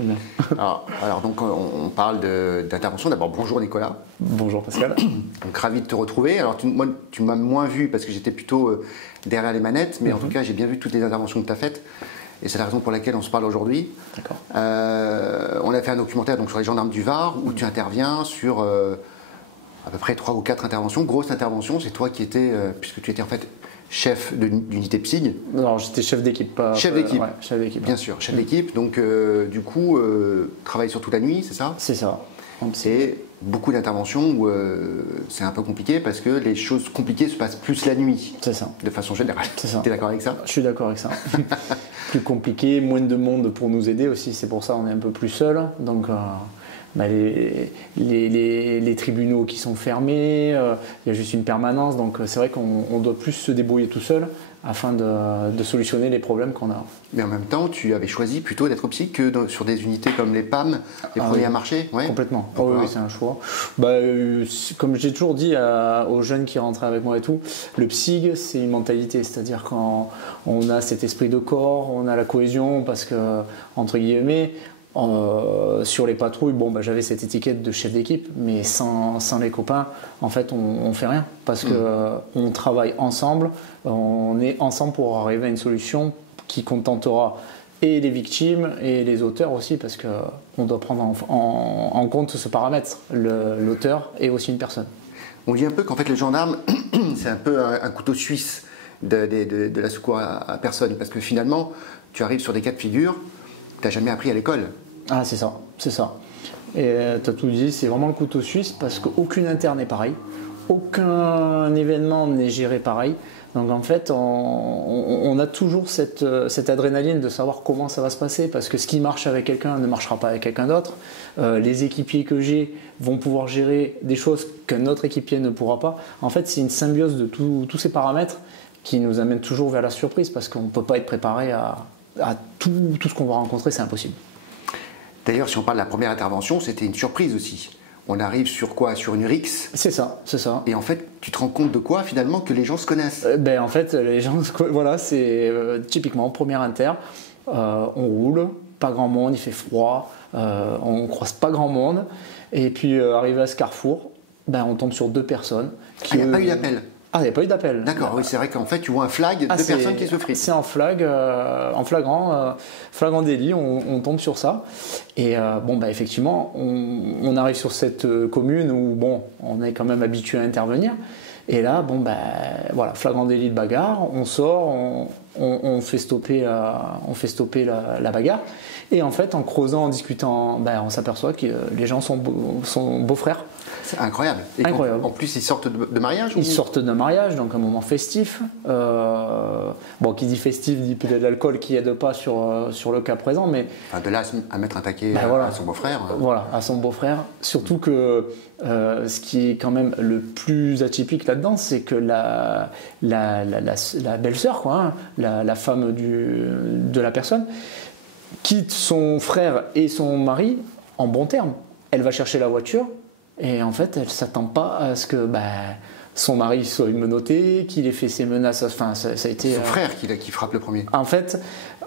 c'est bien. Alors donc on parle d'intervention. D'abord, bonjour Nicolas. Bonjour Pascal. Donc ravi de te retrouver. Alors moi, tu m'as moins vu parce que j'étais plutôt derrière les manettes, mais en tout cas j'ai bien vu toutes les interventions que tu as faites. Et c'est la raison pour laquelle on se parle aujourd'hui. D'accord. On a fait un documentaire donc, sur les gendarmes du Var où tu interviens sur à peu près 3 ou 4 interventions. Grosse intervention, c'est toi qui étais, puisque tu étais en fait chef d'unité PSIG. Alors j'étais chef d'équipe, pas... Chef d'équipe. Ouais, chef d'équipe. Bien sûr, chef d'équipe. Donc du coup, travaille surtout la nuit, c'est ça? C'est ça. C'est beaucoup d'interventions où c'est un peu compliqué parce que les choses compliquées se passent plus la nuit. C'est ça. De façon générale. C'est ça. Tu es d'accord avec ça? Je suis d'accord avec ça. Plus compliqué, moins de monde pour nous aider aussi. C'est pour ça qu'on est un peu plus seul. Donc les tribunaux qui sont fermés, il y a juste une permanence. Donc c'est vrai qu'on doit plus se débrouiller tout seul afin de solutionner les problèmes qu'on a. Mais en même temps, tu avais choisi plutôt d'être psy que sur des unités comme les PAM, les premiers à marcher. Ouais. Complètement. Oh, oui, c'est un choix. Comme j'ai toujours dit aux jeunes qui rentraient avec moi et tout, le PSIG, c'est une mentalité. C'est-à-dire quand on a cet esprit de corps, on a la cohésion parce que, entre guillemets, sur les patrouilles, j'avais cette étiquette de chef d'équipe, mais sans les copains, en fait, on fait rien parce que on travaille ensemble, on est ensemble pour arriver à une solution qui contentera et les victimes et les auteurs aussi, parce que on doit prendre en compte ce paramètre. L'auteur est aussi une personne. On dit un peu qu'en fait, les gendarmes, c'est un peu un couteau suisse de la secours à personne, parce que finalement, tu arrives sur des cas de figure que tu n'as jamais appris à l'école. Ah, c'est ça, c'est ça. Et tu as tout dit, c'est vraiment le couteau suisse parce qu'aucune inter n'est pareil, aucun événement n'est géré pareil. Donc en fait, on a toujours cette adrénaline de savoir comment ça va se passer parce que ce qui marche avec quelqu'un ne marchera pas avec quelqu'un d'autre. Les équipiers que j'ai vont pouvoir gérer des choses qu'un autre équipier ne pourra pas. En fait, c'est une symbiose de tous ces paramètres qui nous amène toujours vers la surprise parce qu'on ne peut pas être préparé à tout ce qu'on va rencontrer, c'est impossible. D'ailleurs, si on parle de la première intervention, c'était une surprise aussi. On arrive sur quoi? Sur une rixe? C'est ça, c'est ça. Et en fait, tu te rends compte de quoi finalement? Que les gens se connaissent. En fait, les gens, voilà, c'est typiquement première inter. On roule, pas grand monde, il fait froid, on croise pas grand monde. Et puis, arrivé à ce carrefour, on tombe sur 2 personnes. Il n'y a pas eu d'appel? Ah, il n'y a pas eu d'appel. D'accord, oui, c'est vrai qu'en fait, tu vois un flag de personnes qui se fritent. C'est en flagrant délit, on tombe sur ça. Et effectivement, on arrive sur cette commune où, on est quand même habitué à intervenir. Et là, voilà, flagrant délit de bagarre, on sort, on fait stopper la bagarre. Et en fait, en creusant, en discutant, on s'aperçoit que les gens sont beaux-frères. C'est incroyable. Et incroyable. En plus, ils sortent de mariage? Ils sortent d'un mariage, donc un moment festif. Qui dit festif dit peut-être l'alcool qui aide pas sur le cas présent, mais... Enfin, de là à mettre un taquet à son beau-frère. Voilà, à son beau-frère. Surtout que ce qui est quand même le plus atypique là-dedans, c'est que la belle-sœur, la femme de la personne, quitte son frère et son mari en bons termes. Elle va chercher la voiture et en fait elle ne s'attend pas à ce que son mari soit menotté, qu'il ait fait ses menaces. Enfin, ça a été son frère qui frappe le premier. En fait,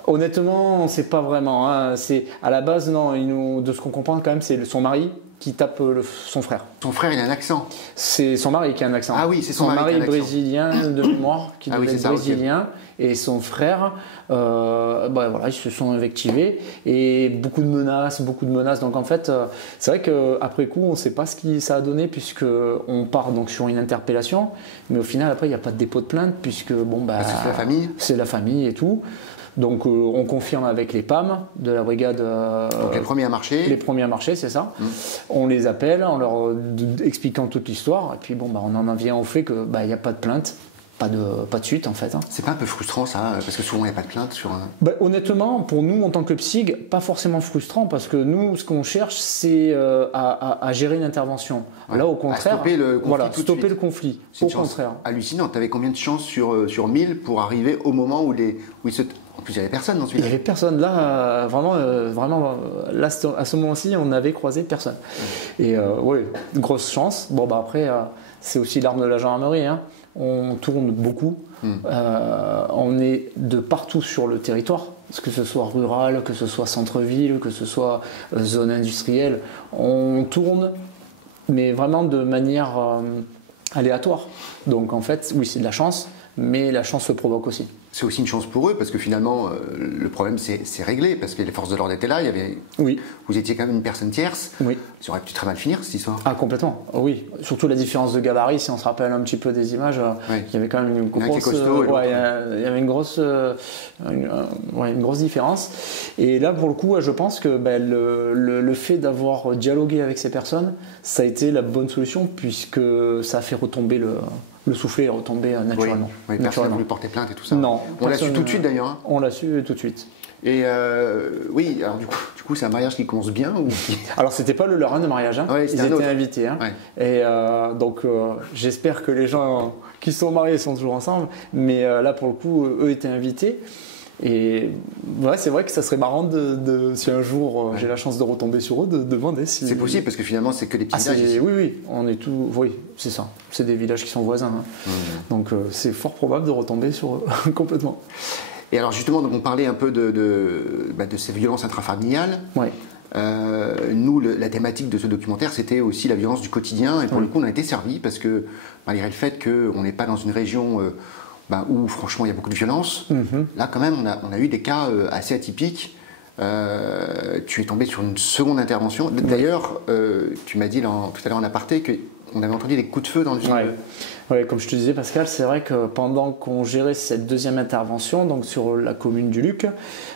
honnêtement, on ne sait pas vraiment. C'est à la base, non. De ce qu'on comprend quand même, c'est son mari qui tape son frère. Son frère, il a un accent. C'est son mari qui a un accent. Ah oui, c'est son mari brésilien de mémoire, qui devait être brésilien, okay. Et son frère, ils se sont invectivés et beaucoup de menaces. Donc en fait, c'est vrai qu'après coup, on ne sait pas ce que ça a donné puisque on part donc sur une interpellation, mais au final après il n'y a pas de dépôt de plainte puisque c'est la famille. C'est la famille et tout. Donc on confirme avec les PAM de la brigade. Donc les premiers à marcher. Les premiers à marcher, c'est ça. On les appelle en leur expliquant toute l'histoire. Et puis on en vient au fait que il n'y a pas de plainte, pas de suite en fait. C'est pas un peu frustrant ça, parce que souvent il n'y a pas de plainte sur un... Honnêtement, pour nous en tant que psyg, pas forcément frustrant parce que nous ce qu'on cherche c'est à gérer une intervention. Ouais. Là au contraire, stopper le conflit. Au contraire. Hallucinant. Tu avais combien de chances sur 1000 pour arriver au moment où il se... En plus, il n'y avait personne dans ce village. Il n'y avait personne. Là, vraiment, là, à ce moment-ci, on n'avait croisé personne. Et oui, grosse chance. Après, c'est aussi l'arme de la gendarmerie. On tourne beaucoup. On est de partout sur le territoire. que ce soit rural, que ce soit centre-ville, que ce soit zone industrielle, on tourne, mais vraiment de manière aléatoire. Donc en fait, oui, c'est de la chance, mais la chance se provoque aussi. C'est aussi une chance pour eux parce que finalement, le problème c'est réglé parce que les forces de l'ordre étaient là. Oui. Vous étiez quand même une personne tierce. Oui. Ça aurait pu très mal finir cette histoire. Ah, complètement. Oui. Surtout la différence de gabarit. Si on se rappelle un petit peu des images, il y avait quand même une grosse. Il y avait une grosse différence. Et là, pour le coup, je pense que le fait d'avoir dialogué avec ces personnes, ça a été la bonne solution puisque ça a fait retomber le soufflet est retombé naturellement. Oui, personne n'a voulu porter plainte et tout ça. Non. On l'a su tout de suite d'ailleurs. Hein. On l'a su tout de suite. Et oui, alors du coup, c'est un mariage qui commence bien ou... Alors, c'était pas le leur de mariage, hein. Ouais, ils étaient invités. Hein. Ouais. Et donc, j'espère que les gens qui sont mariés sont toujours ensemble. Mais là, pour le coup, eux étaient invités. Et ouais, c'est vrai que ça serait marrant si un jour j'ai la chance de retomber sur eux, de demander si. C'est possible parce que finalement, c'est que des petits villages. Ici. Oui, on est tout. Oui, c'est ça. C'est des villages qui sont voisins. Hein. Donc, c'est fort probable de retomber sur eux complètement. Et alors justement, donc on parlait un peu de ces violences intrafamiliales. Ouais. Nous, la thématique de ce documentaire, c'était aussi la violence du quotidien. Et pour le coup, on a été servi parce que malgré le fait qu'on n'est pas dans une région où franchement il y a beaucoup de violence, là quand même, on a eu des cas assez atypiques. Tu es tombé sur une seconde intervention. D'ailleurs, tu m'as dit tout à l'heure en aparté qu'on avait entendu des coups de feu dans le film. Ouais, comme je te disais Pascal, c'est vrai que pendant qu'on gérait cette deuxième intervention, donc sur la commune du Luc,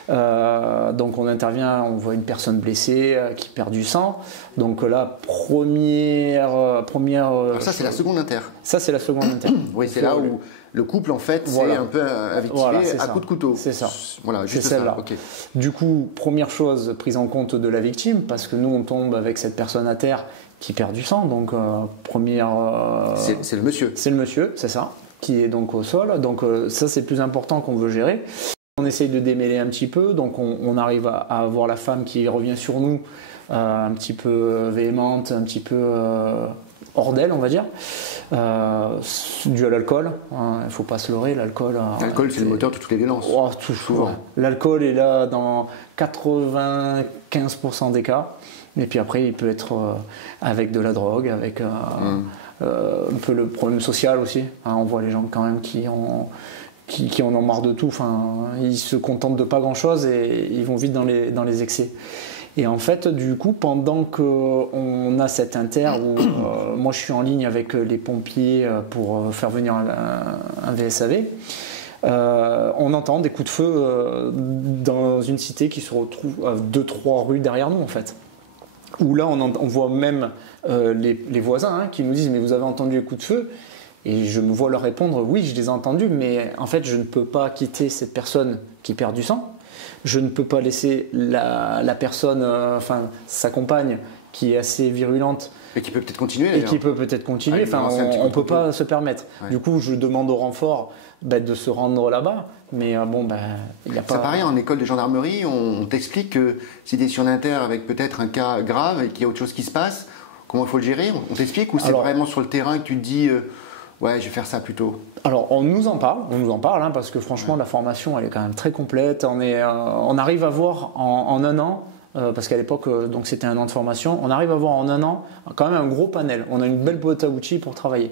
donc on intervient, on voit une personne blessée qui perd du sang. Donc là, première. Alors ça, c'est la seconde inter. Ça, c'est la seconde inter. Oui, c'est là où le couple, en fait, c'est un peu invectivé à coups de couteau. C'est ça. Voilà, juste c'est celle-là. Ça. Okay. Du coup, première chose, prise en compte de la victime, parce que nous, on tombe avec cette personne à terre qui perd du sang. Donc, première. C'est le monsieur. C'est le monsieur, c'est ça, qui est donc au sol. Donc, ça, c'est le plus important qu'on veut gérer. On essaye de démêler un petit peu. Donc, on arrive à avoir la femme qui revient sur nous, un petit peu véhémente, un petit peu hors d'elle, on va dire. Dû à l'alcool, hein, il ne faut pas se leurrer, l'alcool c'est le moteur de toutes les violences. Toujours. L'alcool est là dans 95% des cas, et puis après il peut être avec de la drogue, avec un peu le problème social aussi, hein, on voit les gens quand même qui en ont marre de tout, enfin, ils se contentent de pas grand chose et ils vont vite dans les excès. Et en fait, du coup, pendant qu'on a cette inter où moi je suis en ligne avec les pompiers pour faire venir un VSAV, on entend des coups de feu dans une cité qui se retrouve à 2-3 rues derrière nous en fait. Où là, on voit même les voisins qui nous disent « mais vous avez entendu les coups de feu ?» Et je me vois leur répondre « oui, je les ai entendus, mais en fait, je ne peux pas quitter cette personne qui perd du sang. » Je ne peux pas laisser la personne, sa compagne, qui est assez virulente. Et qui peut peut-être continuer d'ailleurs. Et qui peut peut-être continuer. On ne peut pas se permettre. Ouais. Du coup, je demande au renfort de se rendre là-bas. Mais il n'y a pas. Ça paraît en école de gendarmerie, on t'explique que si tu es sur l'inter avec peut-être un cas grave et qu'il y a autre chose qui se passe, comment il faut le gérer? On t'explique ou c'est vraiment sur le terrain que tu te dis ouais, je vais faire ça plutôt? Alors, on nous en parle, hein, parce que franchement, la formation, elle est quand même très complète. On arrive à voir en un an, parce qu'à l'époque, donc c'était un an de formation, on arrive à voir en un an quand même un gros panel. On a une belle boîte à outils pour travailler.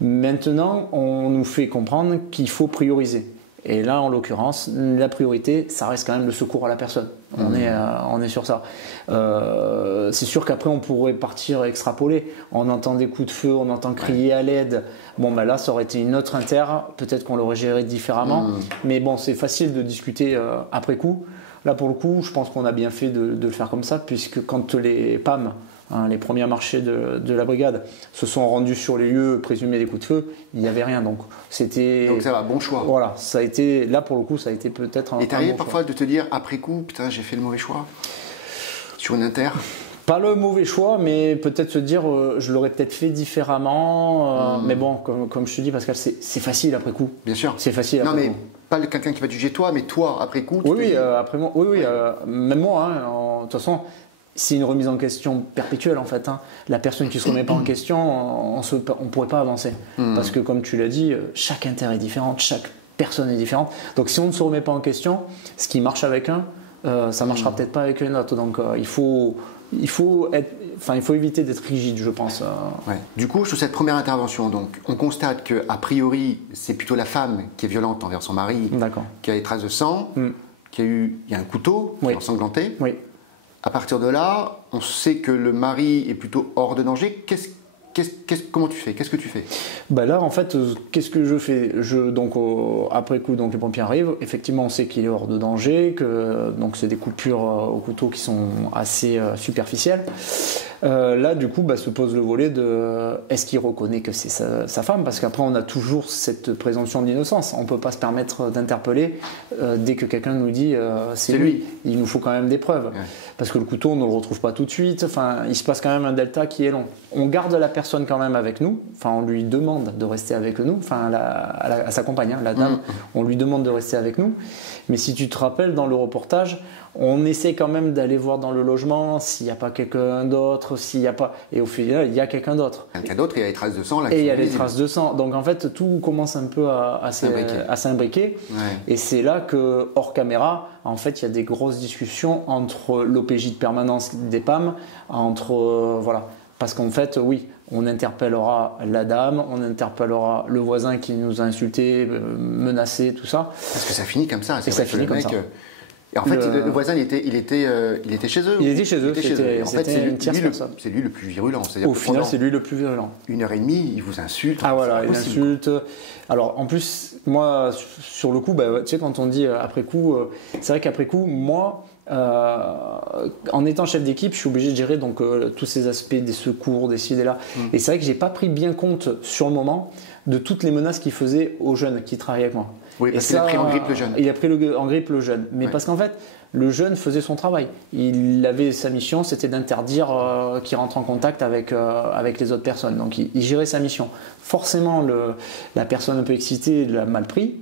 Maintenant, on nous fait comprendre qu'il faut prioriser. Et là, en l'occurrence, la priorité, ça reste quand même le secours à la personne. On est sur ça. C'est sûr qu'après, on pourrait partir extrapoler. On entend des coups de feu, on entend crier à l'aide. Là, ça aurait été une autre inter. Peut-être qu'on l'aurait géré différemment. Mais bon, c'est facile de discuter après coup. Là, pour le coup, je pense qu'on a bien fait de le faire comme ça, puisque quand les PAM, les premiers marchés de la brigade, se sont rendus sur les lieux présumés des coups de feu, il n'y avait rien. Donc ça va, bon choix. Voilà, ça a été, là pour le coup, ça a été peut-être un. Et t'es arrivé parfois de te dire après coup, putain, j'ai fait le mauvais choix sur une inter? Pas le mauvais choix, mais peut-être se dire, je l'aurais peut-être fait différemment. Mais bon, comme je te dis, Pascal, c'est facile après coup. Bien sûr. C'est facile après coup. Pas quelqu'un qui va te juger toi, mais toi après coup. Après moi, même moi, de toute façon. C'est une remise en question perpétuelle en fait. Hein. La personne qui ne se remet pas en question, on ne pourrait pas avancer. Parce que comme tu l'as dit, chaque inter est différente, chaque personne n'est différente. Donc si on ne se remet pas en question, ce qui marche avec un, ça marchera peut-être pas avec une autre. Donc il faut éviter d'être rigide, je pense. Ouais. Du coup, sur cette première intervention, donc, on constate qu'a priori, c'est plutôt la femme qui est violente envers son mari, qui a des traces de sang, il y a un couteau qui est ensanglanté. Oui. À partir de là, on sait que le mari est plutôt hors de danger. Comment tu fais? Qu'est-ce que tu fais? Là, en fait, qu'est-ce que je fais? Après coup, donc, les pompiers arrivent. Effectivement, on sait qu'il est hors de danger, que c'est des coupures au couteau qui sont assez superficielles. Là, du coup, se pose le volet de est-ce qu'il reconnaît que c'est sa femme? Parce qu'après, on a toujours cette présomption d'innocence. On ne peut pas se permettre d'interpeller dès que quelqu'un nous dit c'est lui. Il nous faut quand même des preuves. Ouais. Parce que le couteau, on ne le retrouve pas tout de suite. Enfin, il se passe quand même un delta qui est long. On garde la personne quand même avec nous. Enfin, on lui demande de rester avec nous. Enfin, à sa compagne, la dame, on lui demande de rester avec nous. Mais si tu te rappelles, dans le reportage, on essaie quand même d'aller voir dans le logement s'il n'y a pas quelqu'un d'autre, s'il n'y a pas... Et au final, il y a quelqu'un d'autre. Quelqu'un d'autre, il y a les traces de sang là. Et il y a les traces de sang. Donc en fait, tout commence un peu à s'imbriquer. Ouais. Et c'est là que, hors caméra, en fait, il y a des grosses discussions entre l'OPJ de permanence des PAM, voilà. Parce qu'en fait, oui, on interpellera la dame, on interpellera le voisin qui nous a insultés, menacés, tout ça. Parce que ça finit comme ça. Et ça finit comme ça. Et en fait, le voisin, il était chez eux. Il était chez eux. En fait, c'est lui le plus virulent. Au final, c'est lui le plus virulent. 1h30, il vous insulte. Ah voilà, il insulte. Alors, en plus, moi, sur le coup, tu sais, quand on dit après coup, c'est vrai qu'après coup, moi, en étant chef d'équipe, je suis obligé de gérer tous ces aspects des secours, des ci, des là. Et c'est vrai que j'ai pas pris bien compte sur le moment de toutes les menaces qu'il faisait aux jeunes qui travaillaient avec moi. Oui, parce qu'il a pris en grippe le jeune. Il a pris en grippe le jeune. Mais parce qu'en fait, le jeune faisait son travail. Il avait sa mission, c'était d'interdire qu'il rentre en contact avec les autres personnes. Donc il gérait sa mission. Forcément, la personne un peu excitée l'a mal pris.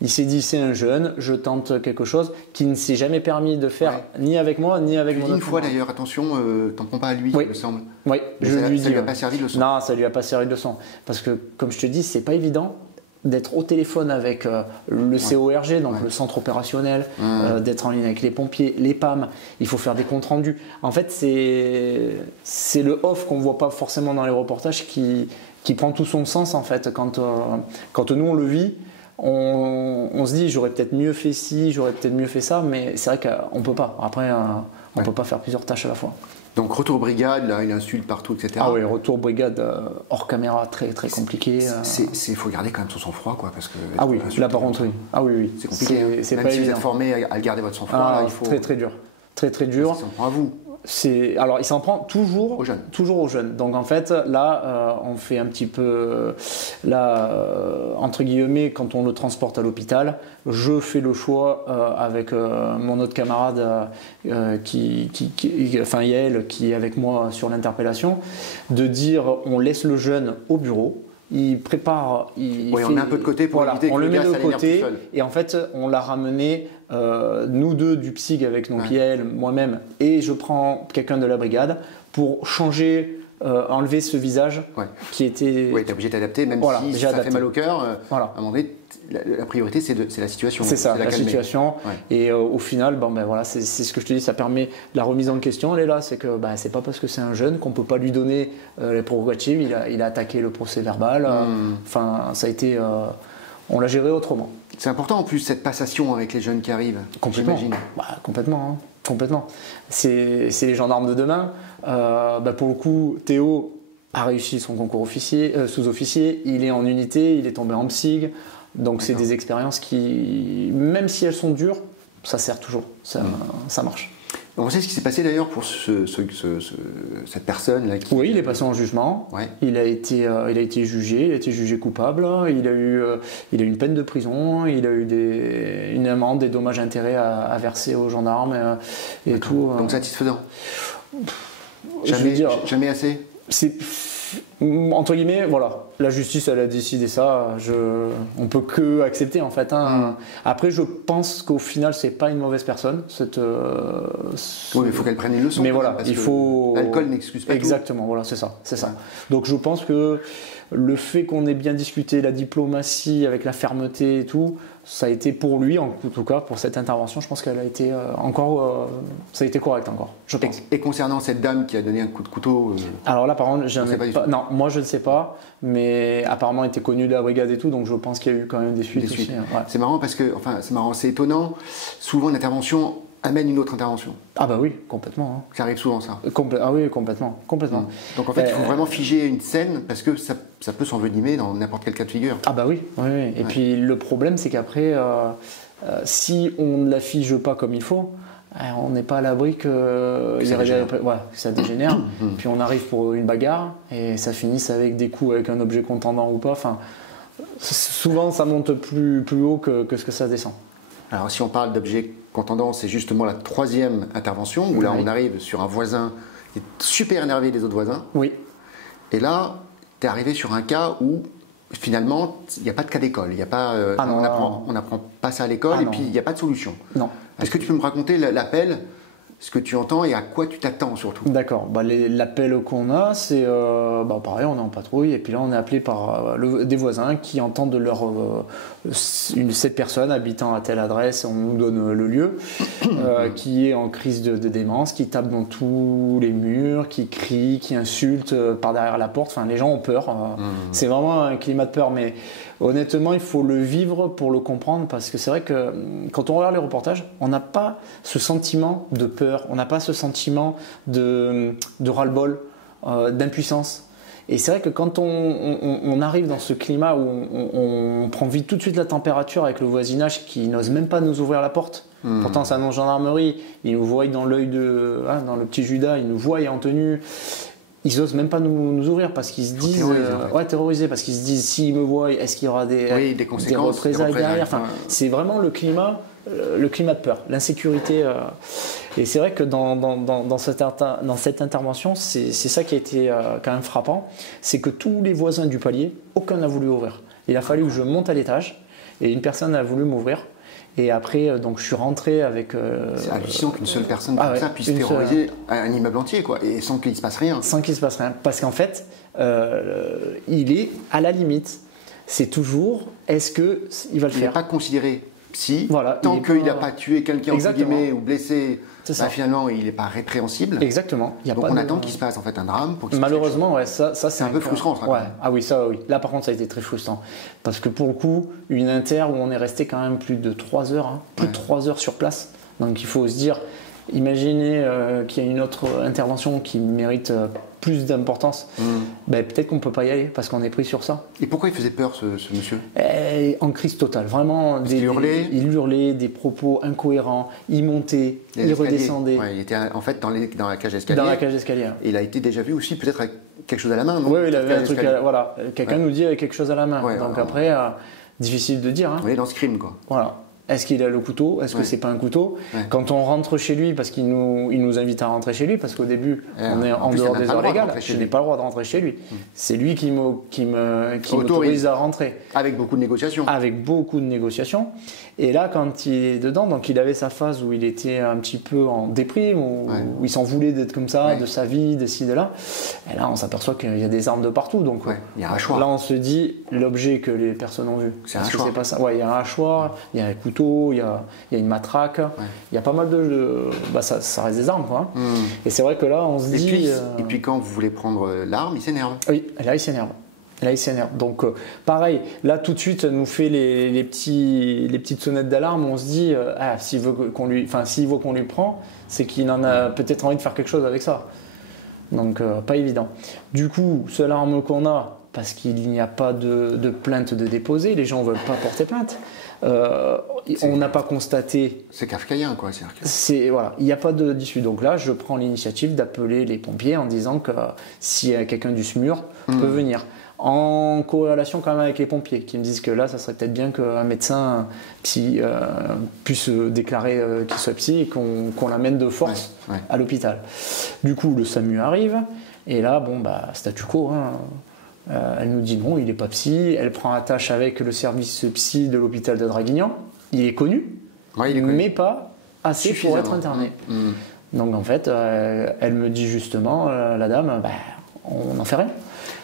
Il s'est dit, c'est un jeune, je tente quelque chose qu'il ne s'est jamais permis de faire, ni avec moi, ni avec mon autre. Une fois d'ailleurs, attention, t'en prends pas à lui, il me semble. Oui, ça lui a pas servi de leçon. Non, ça lui a pas servi de leçon. Parce que, comme je te dis, c'est pas évident d'être au téléphone avec le CORG, donc le centre opérationnel, d'être en ligne avec les pompiers, les PAM, il faut faire des comptes rendus. En fait, c'est le off qu'on ne voit pas forcément dans les reportages qui prend tout son sens en fait. Quand nous on le vit, on se dit j'aurais peut-être mieux fait ci, j'aurais peut-être mieux fait ça, mais c'est vrai qu'on ne peut pas. Après, on ne peut pas faire plusieurs tâches à la fois. Donc retour brigade, là il insulte partout, etc. Ah oui, retour brigade hors caméra, très très compliqué. Il faut garder quand même son sang-froid, quoi, parce que. Ah oui, là par contre oui. Ah oui. C'est compliqué. Même pas si évident. Vous êtes formé à garder votre sang-froid, là il faut. Très très dur. Très très dur. Ça s'en prend à vous. Alors il s'en prend toujours aux jeunes. Donc en fait là on fait un petit peu entre guillemets quand on le transporte à l'hôpital, je fais le choix avec mon autre camarade Yael qui est avec moi sur l'interpellation, de dire on laisse le jeune au bureau. Il prépare, on met un peu de côté pour éviter que on le met de côté, tout seul. Et en fait on l'a ramené nous deux du PSIG avec Yael, moi-même, et je prends quelqu'un de la brigade pour changer, enlever ce visage qui était. Oui, t'es obligé d'adapter, même si ça fait mal au cœur. À un moment donné, la priorité c'est la situation. C'est ça, la situation. Ouais. Et au final, c'est ce que je te dis, ça permet la remise en question. Elle est là, c'est que c'est pas parce que c'est un jeune qu'on peut pas lui donner les prérogatives. Il a attaqué le procès verbal. Enfin, ça a été. On l'a géré autrement. C'est important en plus cette passation avec les jeunes qui arrivent. Complètement. Complètement. Complètement. C'est les gendarmes de demain. Pour le coup, Théo a réussi son concours sous-officier. Il est en unité, il est tombé en psyg. Donc c'est des expériences qui, même si elles sont dures, ça sert toujours. Ça marche. On sait ce qui s'est passé d'ailleurs pour cette personne-là. Oui, il est passé en jugement. Ouais. Il a été jugé coupable. Il a eu une peine de prison. Il a eu une amende, des dommages et intérêts à verser aux gendarmes et tout. Donc satisfaisant. Jamais assez. Entre guillemets, voilà, la justice elle a décidé ça, on peut que accepter en fait. Hein. Après, je pense qu'au final, c'est pas une mauvaise personne. Oui, mais il faut qu'elle prenne une leçon. Mais voilà, parce il que faut. L'alcool n'excuse pas Exactement, voilà, c'est ça, c'est ça. Donc je pense que le fait qu'on ait bien discuté, la diplomatie avec la fermeté et tout, ça a été pour lui, en tout cas pour cette intervention, je pense qu'elle a été ça a été correct encore, je pense. Et concernant cette dame qui a donné un coup de couteau, alors là, par contre, non, moi je ne sais pas, mais apparemment elle était connue de la brigade et tout, donc je pense qu'il y a eu quand même des suites aussi. Hein, ouais. C'est marrant parce que, enfin, c'est marrant, c'est étonnant. Souvent, l'intervention amène une autre intervention. Ah bah oui, complètement. Hein. Ça arrive souvent, ça. Ah oui, complètement. Donc en fait, il faut vraiment figer une scène parce que ça peut s'envenimer dans n'importe quel cas de figure. Ah bah oui. Et puis le problème, c'est qu'après, si on ne la fige pas comme il faut, on n'est pas à l'abri que ça dégénère. Puis on arrive pour une bagarre et ça finisse avec des coups avec un objet contendant ou pas. Enfin, souvent, ça monte plus haut que ce que ça descend. Alors si on parle d'objets contendants, c'est justement la troisième intervention où là on arrive sur un voisin qui est super énervé des autres voisins. Oui. Et là, tu es arrivé sur un cas où finalement il n'y a pas de cas d'école. Il y a pas, on n'apprend pas ça à l'école et puis il n'y a pas de solution. Non. Est-ce que tu peux me raconter l'appel, ce que tu entends et à quoi tu t'attends surtout? D'accord. L'appel qu'on a, c'est pareil, on est en patrouille et puis là on est appelé par des voisins qui entendent cette personne habitant à telle adresse, on nous donne le lieu, qui est en crise de démence, qui tape dans tous les murs, qui crie, qui insulte par derrière la porte. Enfin, les gens ont peur. C'est vraiment un climat de peur, mais honnêtement, il faut le vivre pour le comprendre parce que c'est vrai que quand on regarde les reportages, on n'a pas ce sentiment de peur, on n'a pas ce sentiment de ras-le-bol, d'impuissance. Et c'est vrai que quand on arrive dans ce climat où on prend vite tout de suite la température avec le voisinage qui n'ose même pas nous ouvrir la porte. Pourtant, c'est un gendarmerie, ils nous voient dans l'œil dans le petit Judas, ils nous voient en tenue. Ils osent même pas nous ouvrir parce qu'ils se disent terrorisés parce qu'ils se disent s'ils me voient, est-ce qu'il y aura des représailles derrière. Enfin, c'est vraiment le climat de peur, l'insécurité. Et c'est vrai que dans cette intervention, c'est ça qui a été quand même frappant, c'est que tous les voisins du palier, aucun n'a voulu ouvrir. Il a fallu que je monte à l'étage et une personne a voulu m'ouvrir. Et après, donc je suis rentré avec. C'est hallucinant qu'une seule personne comme ça puisse terroriser un immeuble entier, quoi, et sans qu'il se passe rien. Sans qu'il se passe rien, parce qu'en fait, il est à la limite. C'est toujours, est-ce que il va le faire? Il n'est pas considéré psy. Tant qu'il n'a pas tué quelqu'un entre guillemets ou blessé. Finalement, il n'est pas répréhensible. Exactement. Donc on attend qu'il se passe en fait un drame pour qu'il malheureusement, ça c'est un peu frustrant. Ah oui, ça oui. Là par contre, ça a été très frustrant parce que pour le coup, une inter où on est resté quand même plus de 3 heures, plus de 3 heures sur place. Donc il faut se dire, imaginez qu'il y a une autre intervention qui mérite plus d'importance. Peut-être qu'on ne peut pas y aller parce qu'on est pris sur ça. Et pourquoi il faisait peur ce monsieur? En crise totale, vraiment. Il hurlait, des propos incohérents, il montait, il redescendait. Il était en fait dans la cage d'escalier. Dans la cage d'escalier. Il a été déjà vu aussi peut-être avec quelque chose à la main, non? Oui, il avait un truc quelqu'un nous dit avec quelque chose à la main. Donc après, difficile de dire. On est dans ce crime, quoi. Voilà. Est-ce qu'il a le couteau? Est-ce que c'est pas un couteau? Quand on rentre chez lui, parce qu'il nous invite à rentrer chez lui, parce qu'au début, on est en dehors des heures légales, je n'ai pas le droit de rentrer chez lui. C'est lui qui m'autorise à rentrer. Avec beaucoup de négociations. Avec beaucoup de négociations. Et là, quand il est dedans, donc il avait sa phase où il était un petit peu en déprime, où il s'en voulait d'être comme ça, de sa vie, de ci, de là. Et là, on s'aperçoit qu'il y a des armes de partout. Donc il y a un hachoir. Là, on se dit, l'objet que les personnes ont vu. C'est un hachoir. C'est pas ça. Il y a un hachoir, il y a un couteau. Il y a une matraque, il y a pas mal de ça reste des armes, quoi. Et c'est vrai que là on se dit. Et puis quand vous voulez prendre l'arme, il s'énerve. Oui, là il s'énerve. Donc pareil, là tout de suite ça nous fait les petites sonnettes d'alarme. On se dit s'il veut qu'on lui prend, c'est qu'il en a peut-être envie de faire quelque chose avec ça. Donc pas évident. Du coup, seule arme qu'on a, parce qu'il n'y a pas de plainte de déposer, les gens ne veulent pas porter plainte. On n'a pas constaté. C'est kafkaïen, quoi. Il n'y a pas d'issue. Donc là, je prends l'initiative d'appeler les pompiers en disant que si quelqu'un du SMUR peut venir. En corrélation quand même avec les pompiers qui me disent que là, ça serait peut-être bien qu'un médecin psy puisse déclarer qu'il soit psy et qu'on l'amène de force à l'hôpital. Du coup, le SAMU arrive, et là, bon, bah, statu quo, hein. Elle nous dit non, il n'est pas psy. Elle prend attache avec le service psy de l'hôpital de Draguignan. Il est connu, mais pas assez pour être interné. Donc en fait, elle me dit justement, la dame, bah, on n'en fait rien.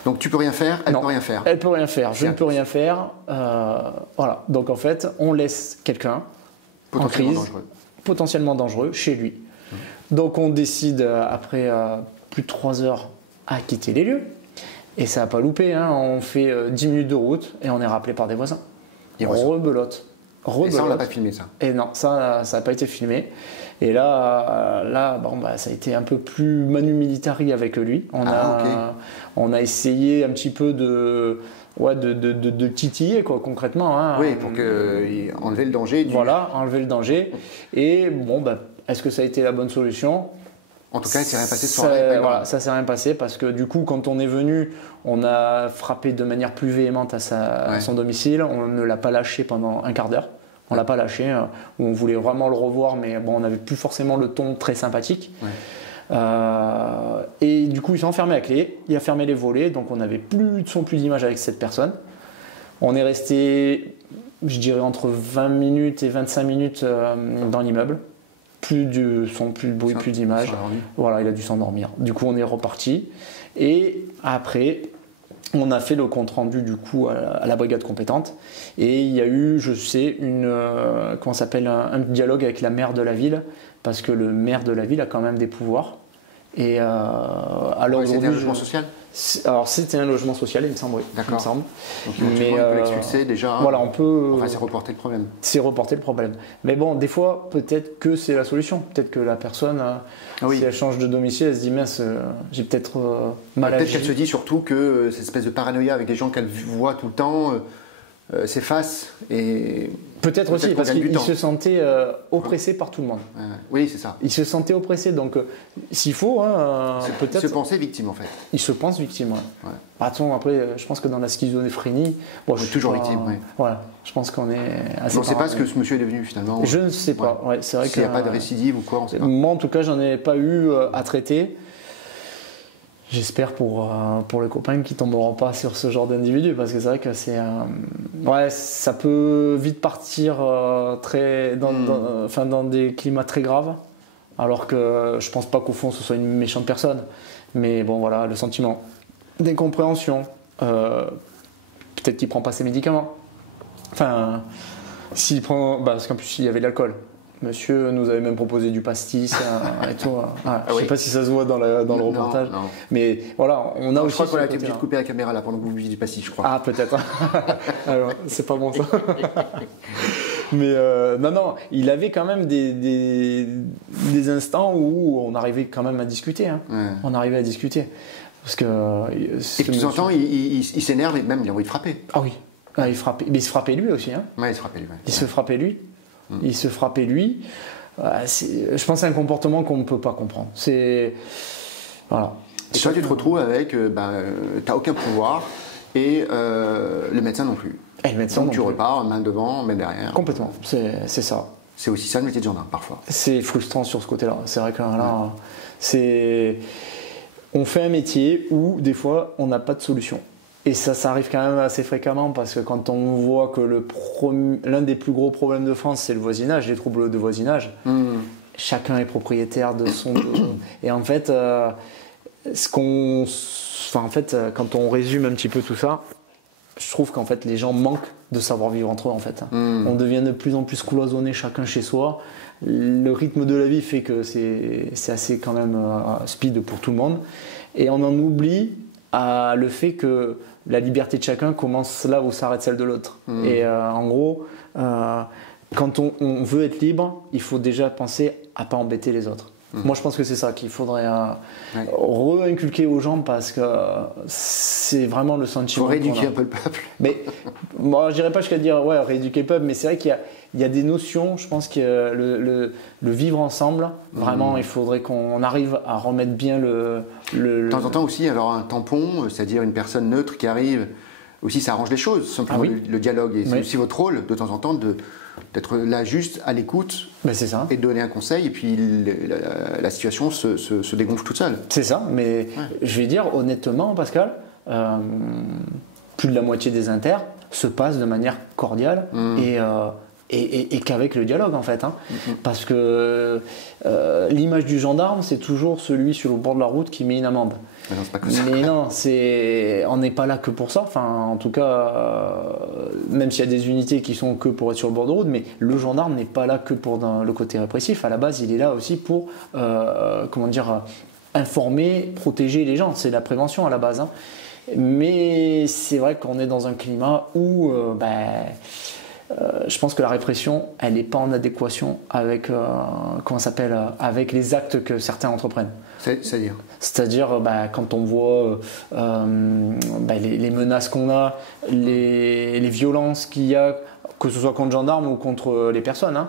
Donc tu peux rien faire, elle peut rien faire. Elle peut rien faire, je ne peux rien faire. Voilà. Donc en fait, on laisse quelqu'un en crise, potentiellement dangereux, chez lui. Donc on décide, après plus de 3 heures, à quitter les lieux. Et ça n'a pas loupé, hein. On fait 10 minutes de route et on est rappelé par des voisins. Rebelote. Et ça, on l'a pas filmé, ça. Et non, ça n'a pas été filmé. Et là bon, bah, ça a été un peu plus manu militari avec lui. On a essayé un petit peu de titiller, quoi, concrètement. Hein. Oui, pour enlever le danger. Voilà, enlever le danger. Et bon, bah, est-ce que ça a été la bonne solution ? En tout cas, il ne s'est rien passé ce soir-là. Voilà, ça ne s'est rien passé parce que du coup, quand on est venu, on a frappé de manière plus véhémente à son domicile. On ne l'a pas lâché pendant un quart d'heure. On ne l'a pas lâché. On voulait vraiment le revoir, mais bon, on n'avait plus forcément le ton très sympathique. Et du coup, il s'est enfermé à clé. Il a fermé les volets, donc on n'avait plus de son, plus d'image avec cette personne. On est resté, je dirais, entre 20 minutes et 25 minutes dans l'immeuble. Plus de son, plus de bruit, plus d'image. Voilà, il a dû s'endormir. Du coup, on est reparti. Et après, on a fait le compte rendu du coup à la brigade compétente. Et il y a eu, je sais, un dialogue avec la maire de la ville, parce que le maire de la ville a quand même des pouvoirs. Et alors c'était un logement social ? Alors c'était un logement social, il me semble, oui. D'accord. Donc mais on peut l'expulser déjà. Voilà, on peut. Enfin, c'est reporter le problème. C'est reporter le problème. Mais bon, des fois, peut-être que c'est la solution. Peut-être que la personne, si elle change de domicile, elle se dit mince, j'ai peut-être mal agi. Peut-être qu'elle se dit surtout que cette espèce de paranoïa avec des gens qu'elle voit tout le temps s'efface et. Peut-être aussi, parce qu'il se sentait oppressé par tout le monde. Oui, c'est ça. Il se sentait oppressé, donc s'il faut, peut-être... Il se pensait victime, en fait. Il se pense victime, ouais. Attends, après, je pense que dans la schizophrénie... Bon, je suis toujours victime, oui. Voilà, je pense qu'on est assez... On ne sait pas ce que ce monsieur est devenu, finalement. Je ne sais pas, ouais, c'est vrai S'il n'y a pas de récidive ou quoi, on ne sait pas. Moi, en tout cas, j'en ai pas eu à traiter. J'espère pour les copains qui ne tomberont pas sur ce genre d'individu, parce que c'est vrai que c'est ça peut vite partir dans des climats très graves, alors que je pense pas qu'au fond ce soit une méchante personne, mais bon voilà, le sentiment d'incompréhension, peut-être qu'il prend pas ses médicaments, enfin s'il prend, parce qu'en plus il y avait de l'alcool. Monsieur nous avait même proposé du pastis et tout. Je ne sais pas si ça se voit dans le reportage. Non. Mais voilà, on a aussi. Je crois qu'on a été obligé de couper la caméra là pendant que vous buviez du pastis, je crois. Ah, peut-être. Alors, c'est pas bon ça. Mais non, il avait quand même des instants où on arrivait quand même à discuter. Hein. On arrivait à discuter. Parce que. Et puis de temps en temps, il s'énerve et même il a envie de frapper. Ah oui. Il frappait. Mais il se frappait lui aussi. Hein. Ouais, il se frappait lui. Ouais. Il se frappait lui. Il se frappait lui. Je pense que c'est un comportement qu'on ne peut pas comprendre. Voilà. Et toi, tu te retrouves avec, tu n'as aucun pouvoir et le médecin non plus. Et le médecin donc tu repars, main devant, main derrière. Complètement, c'est ça. C'est aussi ça le métier de gendarme parfois. C'est frustrant sur ce côté-là. C'est vrai que là, on fait un métier où des fois on n'a pas de solution. Et ça arrive quand même assez fréquemment parce que quand on voit que l'un des plus gros problèmes de France, c'est le voisinage, les troubles de voisinage. Chacun est propriétaire de son... Et en fait, quand on résume un petit peu tout ça, je trouve qu'en fait les gens manquent de savoir vivre entre eux en fait. On devient de plus en plus cloisonné chacun chez soi. Le rythme de la vie fait que c'est assez quand même speed pour tout le monde. Et on en oublie le fait que la liberté de chacun commence là où s'arrête celle de l'autre. Et en gros, quand on veut être libre, il faut déjà penser à ne pas embêter les autres. Moi, je pense que c'est ça qu'il faudrait réinculquer aux gens parce que c'est vraiment le sentiment. Il faut rééduquer un peu le peuple. Mais moi, je dirais pas jusqu'à dire rééduquer le peuple, mais c'est vrai qu'il y a des notions. Je pense que le vivre ensemble, vraiment, il faudrait qu'on arrive à remettre bien De temps en temps aussi, alors un tampon, c'est-à-dire une personne neutre qui arrive, aussi ça arrange les choses, simplement le dialogue. Et c'est aussi votre rôle, de temps en temps, d'être là juste à l'écoute c'est ça. et de donner un conseil, et puis la situation se dégonfle toute seule. C'est ça, mais je vais dire honnêtement, Pascal, plus de la moitié des inters se passent de manière cordiale et qu'avec le dialogue en fait. Parce que l'image du gendarme, c'est toujours celui sur le bord de la route qui met une amende. Mais non, c'est pas que ça. Mais non, on n'est pas là que pour ça. Enfin, en tout cas, même s'il y a des unités qui sont que pour être sur le bord de route, mais le gendarme n'est pas là que pour le côté répressif. À la base, il est là aussi pour, informer, protéger les gens. C'est la prévention à la base. Mais c'est vrai qu'on est dans un climat où je pense que la répression, elle n'est pas en adéquation avec, avec les actes que certains entreprennent. C'est-à-dire quand on voit les menaces qu'on a, les violences qu'il y a, que ce soit contre gendarmes ou contre les personnes,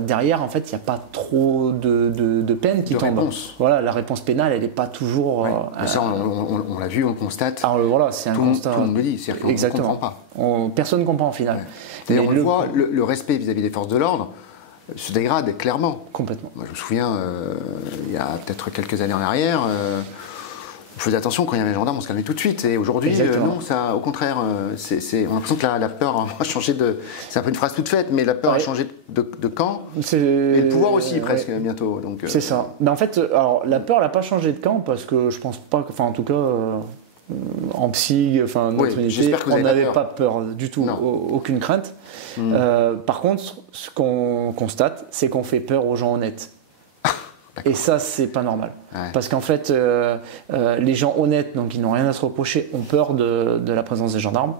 derrière, en fait, il n'y a pas trop de peine qui tombe. Voilà, la réponse pénale, elle n'est pas toujours... ça, on l'a vu, on le constate. Alors voilà, c'est un constat. Tout le monde le dit, c'est-à-dire qu'on ne comprend pas. Personne ne comprend au final. D'ailleurs, on le voit, le respect vis-à-vis des forces de l'ordre se dégrade clairement. Complètement. Moi, je me souviens, il y a peut-être quelques années en arrière, on faisait attention quand il y avait un gendarme, on se calmait tout de suite. Et aujourd'hui, non, ça, au contraire, on a l'impression que la peur a changé de. C'est un peu une phrase toute faite, mais la peur a changé de camp. Et le pouvoir aussi, presque, bientôt. Donc, c'est ça. Mais en fait, alors, la peur n'a pas changé de camp parce que je pense pas. Enfin, en tout cas. En psy, notre unité, on n'avait pas peur du tout, aucune crainte. Par contre, ce qu'on constate, c'est qu'on fait peur aux gens honnêtes. Et ça, c'est pas normal. Parce qu'en fait, les gens honnêtes, donc ils n'ont rien à se reprocher, ont peur de la présence des gendarmes.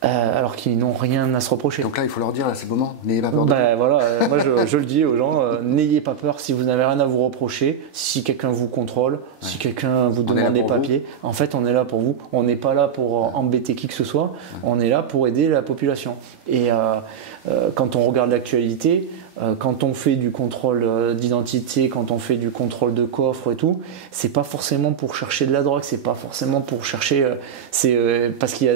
Alors qu'ils n'ont rien à se reprocher. Donc là, il faut leur dire, là, c'est le moment, n'ayez pas peur de moi, je le dis aux gens, n'ayez pas peur si vous n'avez rien à vous reprocher, si quelqu'un vous contrôle, si quelqu'un vous demande des papiers. En fait, on est là pour vous. On n'est pas là pour embêter qui que ce soit. On est là pour aider la population. Et quand on regarde l'actualité, quand on fait du contrôle d'identité, quand on fait du contrôle de coffre et tout, c'est pas forcément pour chercher de la drogue, c'est pas forcément pour chercher, parce qu'il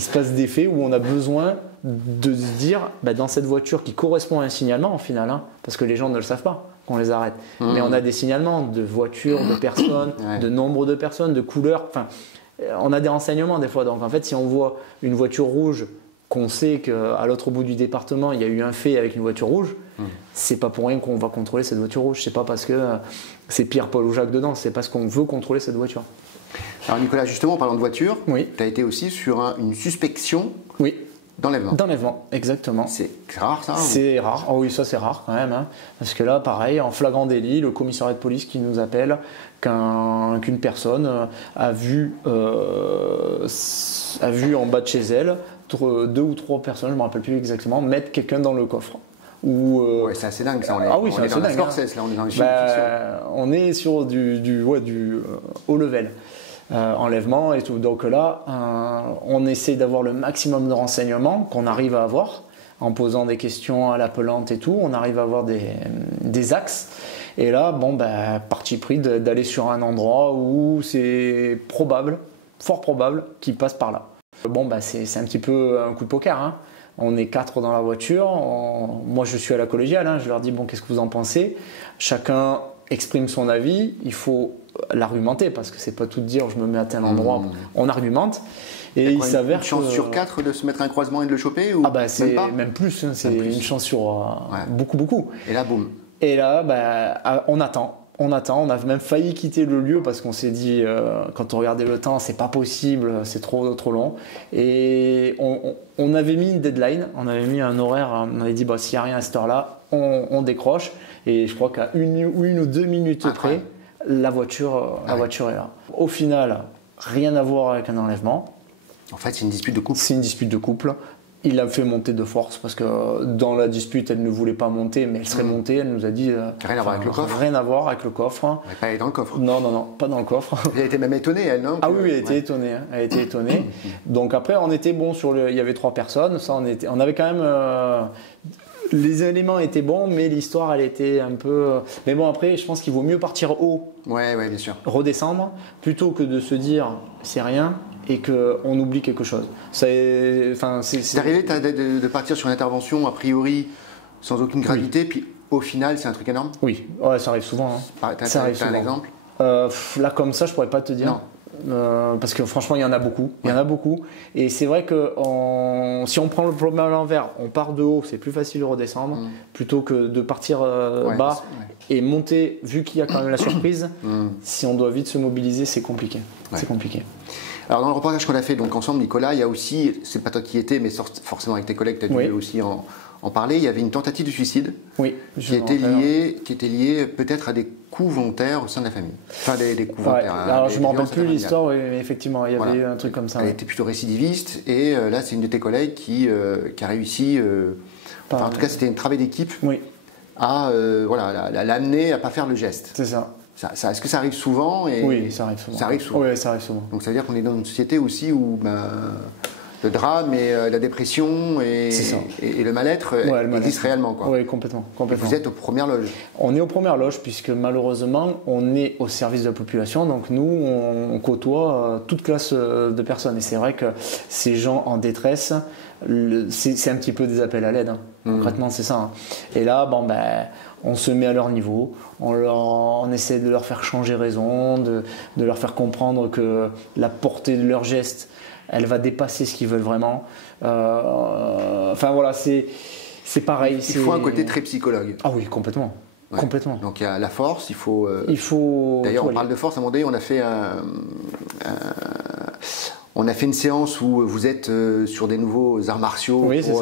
se passe des faits où on a besoin de se dire, dans cette voiture qui correspond à un signalement, au final, parce que les gens ne le savent pas qu'on les arrête, mais on a des signalements de voitures, de personnes, de nombre de personnes, de couleurs, on a des renseignements des fois. Donc en fait, si on voit une voiture rouge, qu'on sait qu'à l'autre bout du département, il y a eu un fait avec une voiture rouge, c'est pas pour rien qu'on va contrôler cette voiture rouge. C'est pas parce que c'est Pierre, Paul ou Jacques dedans, c'est parce qu'on veut contrôler cette voiture. Alors Nicolas, justement, en parlant de voiture, tu as été aussi sur une suspicion d'enlèvement. D'enlèvement, exactement. C'est rare ça C'est rare, oui ça c'est rare quand même. Parce que là, pareil, en flagrant délit, le commissariat de police qui nous appelle qu'une personne a vu en bas de chez elle 2 ou 3 personnes, je ne me rappelle plus exactement, mettre quelqu'un dans le coffre. C'est assez dingue ça. On est dans la Scorsese, là, on est dans les films. On est sur du haut level. Enlèvement et tout. Donc là, on essaie d'avoir le maximum de renseignements qu'on arrive à avoir en posant des questions à l'appelante et tout. On arrive à avoir des axes. Et là, parti pris d'aller sur un endroit où c'est probable, fort probable, qu'il passe par là. C'est un petit peu un coup de poker. On est 4 dans la voiture. Moi, je suis à la collégiale. Je leur dis, qu'est-ce que vous en pensez ? Chacun exprime son avis. Il faut l'argumenter parce que c'est pas tout de dire je me mets à tel endroit. On argumente. Et il s'avère une chance sur 4 de se mettre à un croisement et de le choper ou c'est même plus. C'est une chance sur beaucoup. Et là, boum. Et là, on attend. On a même failli quitter le lieu parce qu'on s'est dit, quand on regardait le temps, c'est pas possible, c'est trop long. Et on avait mis une deadline, on avait mis un horaire, on avait dit, s'il n'y a rien à cette heure-là, on décroche. Et je crois qu'à une ou 2 minutes près, la voiture est là. Au final, rien à voir avec un enlèvement. En fait, c'est une dispute de couple. C'est une dispute de couple. Il l'a fait monter de force parce que dans la dispute, elle ne voulait pas monter, mais elle serait montée. Elle nous a dit rien à voir avec le coffre. Rien à voir avec le coffre. Elle n'est pas allée dans le coffre. Non, pas dans le coffre. Elle était même étonnée, elle, non? Ah oui, elle était étonnée. Elle était étonnée. Donc après, on était bon sur il y avait 3 personnes. Ça, on avait quand même les éléments étaient bons, mais l'histoire, elle était un peu. Mais bon, après, je pense qu'il vaut mieux partir haut, Ouais, bien sûr. redescendre, plutôt que de se dire c'est rien et qu'on oublie quelque chose. C'est arrivé de partir sur une intervention a priori sans aucune gravité, puis au final, c'est un truc énorme? Oui, ouais, ça arrive souvent. Hein. Ça arrive souvent. Un exemple? Là, comme ça, je pourrais pas te dire. Non. Parce que franchement, il y en a beaucoup. Il y en a beaucoup. Et c'est vrai que si on prend le problème à l'envers, on part de haut, c'est plus facile de redescendre, plutôt que de partir bas et monter, vu qu'il y a quand même la surprise. Si on doit vite se mobiliser, c'est compliqué. Ouais. C'est compliqué. Alors dans le reportage qu'on a fait donc ensemble, Nicolas, il y a aussi, c'est pas toi qui y étais, mais forcément avec tes collègues, tu as dû aussi en parler, il y avait une tentative de suicide qui était liée peut-être à des coups volontaires au sein de la famille. Enfin des coups volontaires. Alors je ne me rappelle plus l'histoire, mais effectivement, il y avait eu un truc comme ça. Elle était plutôt récidiviste et là c'est une de tes collègues qui a réussi, en tout cas c'était un travail d'équipe, à l'amener à ne pas faire le geste. C'est ça. Est-ce que ça arrive souvent? Oui, ça arrive souvent. Ça arrive souvent. Oui, ça arrive souvent. Donc ça veut dire qu'on est dans une société aussi où le drame et la dépression et le mal-être existent réellement. Oui, complètement. Et vous êtes aux premières loges. On est aux premières loges puisque malheureusement on est au service de la population, donc nous on côtoie toute classe de personnes et c'est vrai que ces gens en détresse, c'est un petit peu des appels à l'aide. Concrètement c'est ça. Hein. Et là on se met à leur niveau, on essaie de leur faire changer raison, de leur faire comprendre que la portée de leurs gestes, elle va dépasser ce qu'ils veulent vraiment. Enfin voilà, c'est pareil. Il faut un côté très psychologue. Ah oui, complètement. Ouais. Complètement. Donc il y a la force, il faut. D'ailleurs, on parle de force. À un moment donné, on a fait une séance où vous êtes sur des nouveaux arts martiaux. Oui, c'est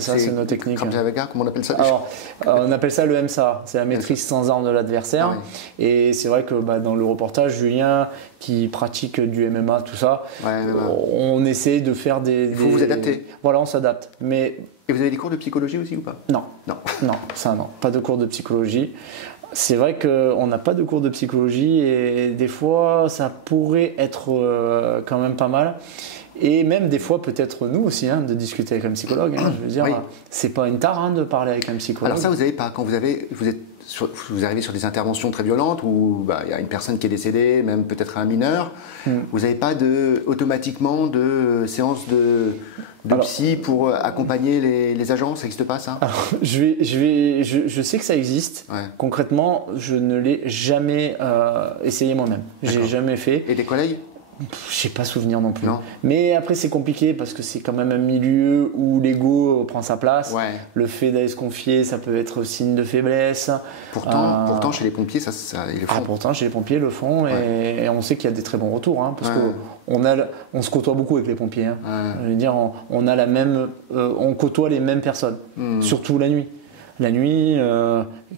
ça, c'est nos techniques. Comment on appelle ça? Alors, on appelle ça le MSA, c'est la maîtrise sans arme de l'adversaire. Et c'est vrai que dans le reportage, Julien, qui pratique du MMA, tout ça, on essaie de faire des. Il faut vous adapter. Voilà, on s'adapte. Et vous avez des cours de psychologie aussi ou pas? Non, ça non, pas de cours de psychologie. C'est vrai qu'on n'a pas de cours de psychologie et des fois ça pourrait être quand même pas mal. Et même des fois peut-être nous aussi de discuter avec un psychologue. Je veux dire, c'est pas une tare de parler avec un psychologue. Alors ça vous n'avez pas, quand vous arrivez sur des interventions très violentes où y a une personne qui est décédée, même peut-être un mineur, vous n'avez pas automatiquement de séance de psy pour accompagner les agents? Ça n'existe pas ça? Alors, je sais que ça existe. Concrètement, je ne l'ai jamais essayé moi-même. J'ai jamais fait. Et tes collègues? Je n'ai pas souvenir non plus. Non. Mais après, c'est compliqué parce que c'est quand même un milieu où l'ego prend sa place. Le fait d'aller se confier, ça peut être signe de faiblesse. Pourtant chez les pompiers, ils le font. Pourtant, chez les pompiers, ils le font. Et on sait qu'il y a des très bons retours. Parce qu'on se côtoie beaucoup avec les pompiers. Je veux dire, on côtoie les mêmes personnes. Surtout la nuit. La nuit,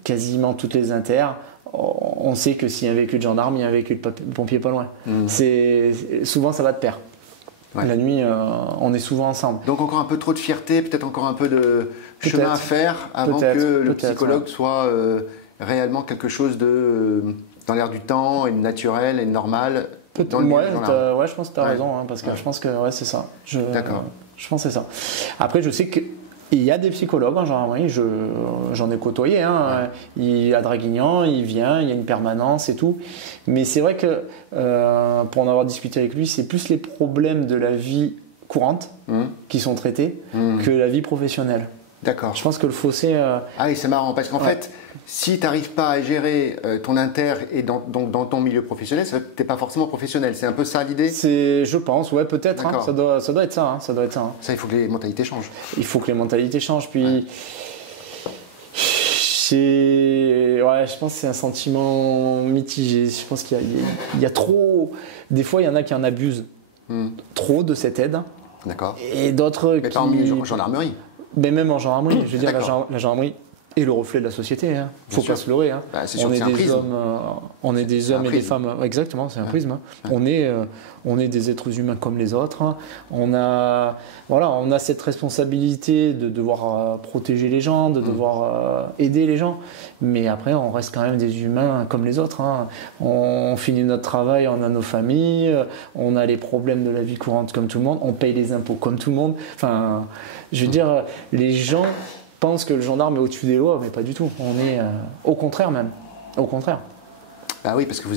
quasiment toutes les inters. On sait que s'il y a un véhicule de gendarme, il y a un véhicule de pompier pas loin. Souvent, ça va de pair. La nuit, on est souvent ensemble. Donc encore un peu trop de fierté, peut-être encore un peu de chemin à faire avant que le psychologue soit réellement quelque chose dans l'air du temps, et naturel et normal. Je pense que tu as raison, parce que je pense que c'est ça. D'accord. Je pense que c'est ça. Après, je sais que il y a des psychologues en gendarmerie, j'en ai côtoyé. À Draguignan, il vient, il y a une permanence et tout. Mais c'est vrai que, pour en avoir discuté avec lui, c'est plus les problèmes de la vie courante qui sont traités que la vie professionnelle. D'accord. Je pense que le fossé... Ah oui, c'est marrant, parce qu'en fait, si tu n'arrives pas à gérer ton inter et dans ton milieu professionnel, tu n'es pas forcément professionnel. C'est un peu ça l'idée? Je pense, peut-être. Ça doit être ça. Ça, il faut que les mentalités changent. Il faut que les mentalités changent. Puis, je pense que c'est un sentiment mitigé. Je pense qu'il y a trop... Des fois, il y en a qui en abusent trop de cette aide. D'accord. Et d'autres qui... Mais pas en milieu gendarmerie. Mais même en gendarmerie. Je veux dire, la gendarmerie est le reflet de la société. Il ne faut pas se leurrer. On est des hommes et des femmes. Exactement, c'est un prisme. On est des êtres humains comme les autres. On a cette responsabilité de devoir protéger les gens, de devoir aider les gens. Mais après, on reste quand même des humains comme les autres. On finit notre travail, on a nos familles, on a les problèmes de la vie courante comme tout le monde, on paye les impôts comme tout le monde. Enfin, je veux dire, les gens pensent que le gendarme est au-dessus des lois, mais pas du tout. On est au contraire même. Au contraire. Ah oui, parce que vous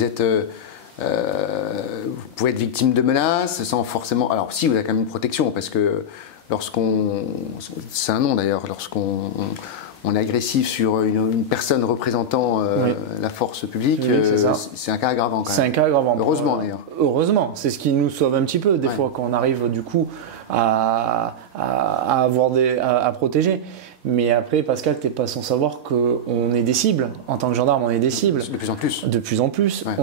pouvez être victime de menaces sans forcément. Alors si, vous avez quand même une protection, parce que c'est un nom d'ailleurs, lorsqu'on est agressif sur une personne représentant la force publique, c'est un cas aggravant quand même. C'est un cas aggravant. Heureusement d'ailleurs. Heureusement, c'est ce qui nous sauve un petit peu des fois quand on arrive du coup à protéger. Mais après, Pascal, tu n'es pas sans savoir qu'on est des cibles. En tant que gendarme, on est des cibles. De plus en plus. De plus en plus. Ouais.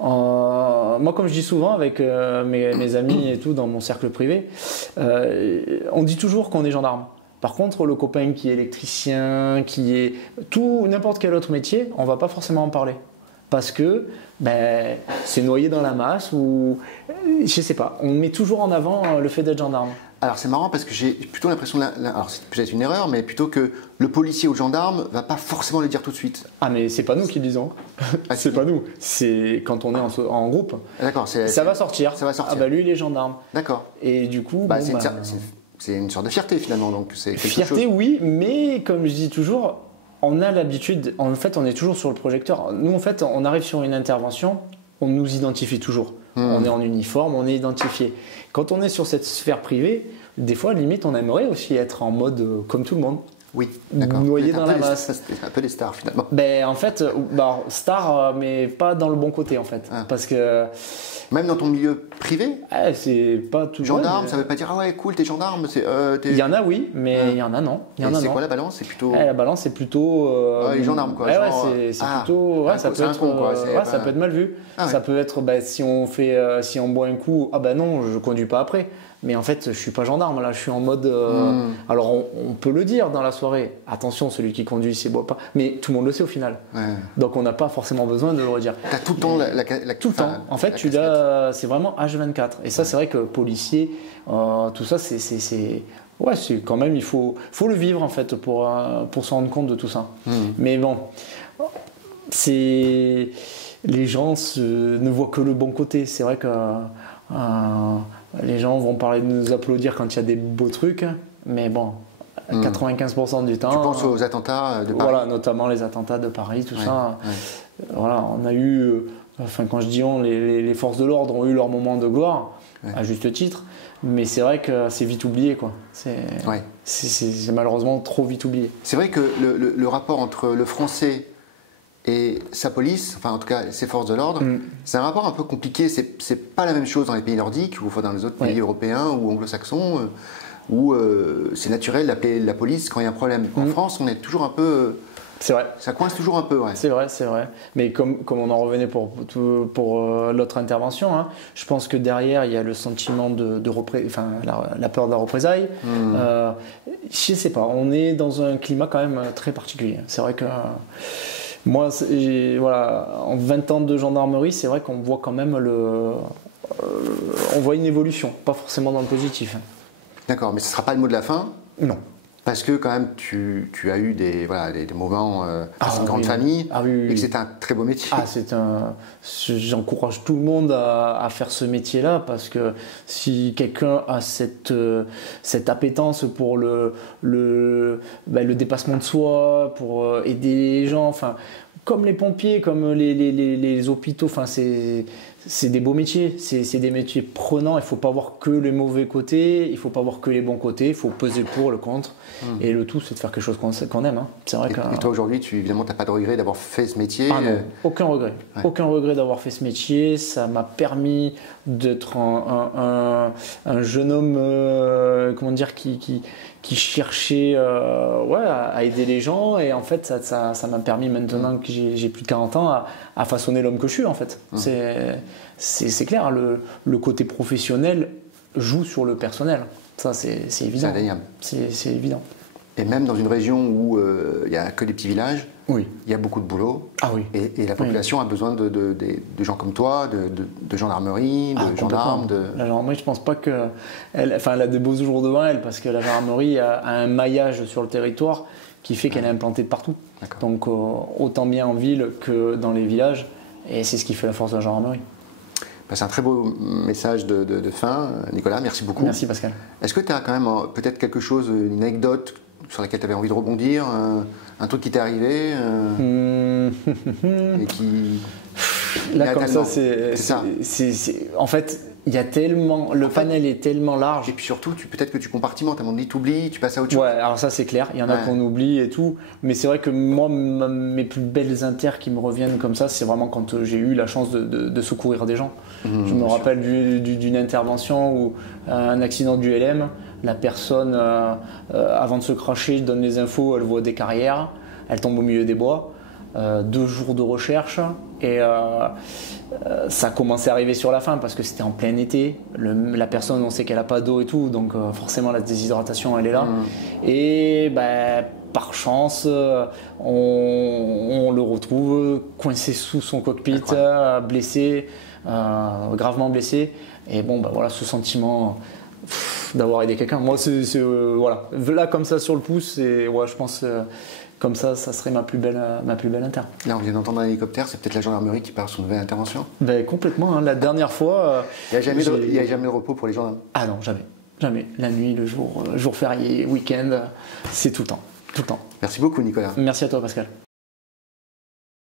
Moi, comme je dis souvent avec mes amis et tout dans mon cercle privé, on dit toujours qu'on est gendarme. Par contre, le copain qui est électricien, qui est n'importe quel autre métier, on ne va pas forcément en parler. Parce que c'est noyé dans la masse ou je sais pas. On met toujours en avant le fait d'être gendarme. Alors c'est marrant parce que j'ai plutôt l'impression, alors c'est peut-être une erreur, mais plutôt que le policier ou le gendarme va pas forcément le dire tout de suite. Ah mais c'est pas nous qui le disons. Ah, c'est pas nous. C'est quand on est en groupe. D'accord. Ça va sortir. Ça va sortir. Ah bah lui il est gendarme. D'accord. Et du coup. C'est une sorte de fierté finalement, donc c'est quelque fierté chose. Oui, mais comme je dis toujours, on a l'habitude. En fait, on est toujours sur le projecteur. Nous en fait, on arrive sur une intervention, on nous identifie toujours. On est en uniforme, on est identifié. Quand on est sur cette sphère privée, des fois, limite, on aimerait aussi être en mode comme tout le monde. Oui, d'accord. Noyé dans la masse. C'est un peu des stars finalement. En fait, star, mais pas dans le bon côté en fait. Ah. Parce que. Même dans ton milieu privé, c'est pas tout. Gendarme, ça veut pas dire ah ouais, cool, t'es gendarme. Il y en a, oui, mais il y en a, non. C'est quoi la balance? C'est plutôt. La balance, c'est plutôt. Les gendarmes, quoi. C'est plutôt. Ça peut être. Ça peut être mal vu. Ça peut être, si on boit un coup, non, je conduis pas après. Mais en fait, je suis pas gendarme, là, je suis en mode. Alors, on peut le dire dans la soirée. Attention, celui qui conduit, s'il boit pas. Mais tout le monde le sait au final. Ouais. Donc, on n'a pas forcément besoin de le redire. T'as tout le temps tout le temps. En fait, c'est vraiment H24. Et ça, c'est vrai que policier, tout ça, c'est quand même, il faut le vivre en fait pour se rendre compte de tout ça. Mais bon, les gens ne voient que le bon côté. C'est vrai que les gens vont parler de nous applaudir quand il y a des beaux trucs, mais bon, 95% du temps. Tu penses aux attentats de Paris? Voilà, notamment les attentats de Paris, tout ça. Ouais. Voilà, on a eu, quand je dis on, les forces de l'ordre ont eu leur moment de gloire, à juste titre, mais c'est vrai que c'est vite oublié, quoi. C'est malheureusement trop vite oublié. C'est vrai que le rapport entre le français et sa police, enfin en tout cas ses forces de l'ordre, c'est un rapport un peu compliqué. C'est pas la même chose dans les pays nordiques ou dans les autres pays européens ou anglo-saxons où c'est naturel d'appeler la police quand il y a un problème. En France, on est toujours un peu. C'est vrai. Ça coince toujours un peu, ouais. C'est vrai. Mais comme on en revenait pour l'autre intervention, je pense que derrière, il y a le sentiment la peur de la représailles. Je sais pas, on est dans un climat quand même très particulier. C'est vrai que moi, en 20 ans de gendarmerie, c'est vrai qu'on voit quand même on voit une évolution, pas forcément dans le positif. D'accord, mais ce ne sera pas le mot de la fin? Non. Parce que quand même, tu as eu des moments c'est une grande famille et que c'est un très beau métier. J'encourage tout le monde à faire ce métier-là parce que si quelqu'un a cette appétence pour le dépassement de soi, pour aider les gens, comme les pompiers, comme les hôpitaux, c'est des beaux métiers, c'est des métiers prenants. Il ne faut pas voir que les mauvais côtés, il ne faut pas voir que les bons côtés, il faut peser le pour, le contre. Et le tout, c'est de faire quelque chose qu'on aime. C'est vrai et toi, aujourd'hui, évidemment, tu n'as pas de regret d'avoir fait ce métier? Ah non, aucun regret. Ouais. Aucun regret d'avoir fait ce métier. Ça m'a permis d'être un jeune homme qui cherchait à aider les gens. Et en fait, ça m'a permis, maintenant que j'ai plus de 40 ans, à façonner l'homme que je suis, en fait. C'est clair, le côté professionnel joue sur le personnel. Ça, c'est évident. C'est évident. Et même dans une région où il n'y a que des petits villages, il y a beaucoup de boulot. Ah oui. Et la population a besoin de gens comme toi, de gendarmerie, de gendarmes. La gendarmerie, je pense pas qu'elle a des beaux jours devant elle, parce que la gendarmerie a un maillage sur le territoire qui fait qu'elle est implantée de partout. Donc autant bien en ville que dans les villages. Et c'est ce qui fait la force de la gendarmerie. C'est un très beau message de fin. Nicolas, merci beaucoup. Merci Pascal. Est-ce que tu as quand même peut-être quelque chose, une anecdote sur laquelle tu avais envie de rebondir, un truc qui t'est arrivé et qui... Là, comme ça, en fait, il y a tellement, le panel est tellement large. Et puis surtout, peut-être que tu compartimentes, à un moment donné, tu oublies, tu passes à autre chose. Ouais, alors ça c'est clair, il y en a qu'on oublie et tout, mais c'est vrai que moi, mes plus belles inters qui me reviennent comme ça, c'est vraiment quand j'ai eu la chance de secourir des gens. Je me rappelle d'une intervention où un accident du LM, la personne, avant de se cracher, donne les infos, elle voit des carrières, elle tombe au milieu des bois. 2 jours de recherche et ça commençait à arriver sur la fin parce que c'était en plein été. La personne, on sait qu'elle n'a pas d'eau et tout, donc forcément la déshydratation elle est là. Et par chance, on le retrouve coincé sous son cockpit, blessé, gravement blessé. Et bon, voilà, ce sentiment d'avoir aidé quelqu'un. Moi, voilà. Là, comme ça sur le pouce, je pense. Comme ça serait ma plus belle inter. Là, on vient d'entendre un hélicoptère, c'est peut-être la gendarmerie qui part sur une nouvelle intervention. Complètement, hein. La dernière fois... Il n'y a jamais de repos pour les gendarmes? Ah non, jamais. Jamais. La nuit, le jour férié, week-end, c'est tout le temps. Tout le temps. Merci beaucoup, Nicolas. Merci à toi, Pascal.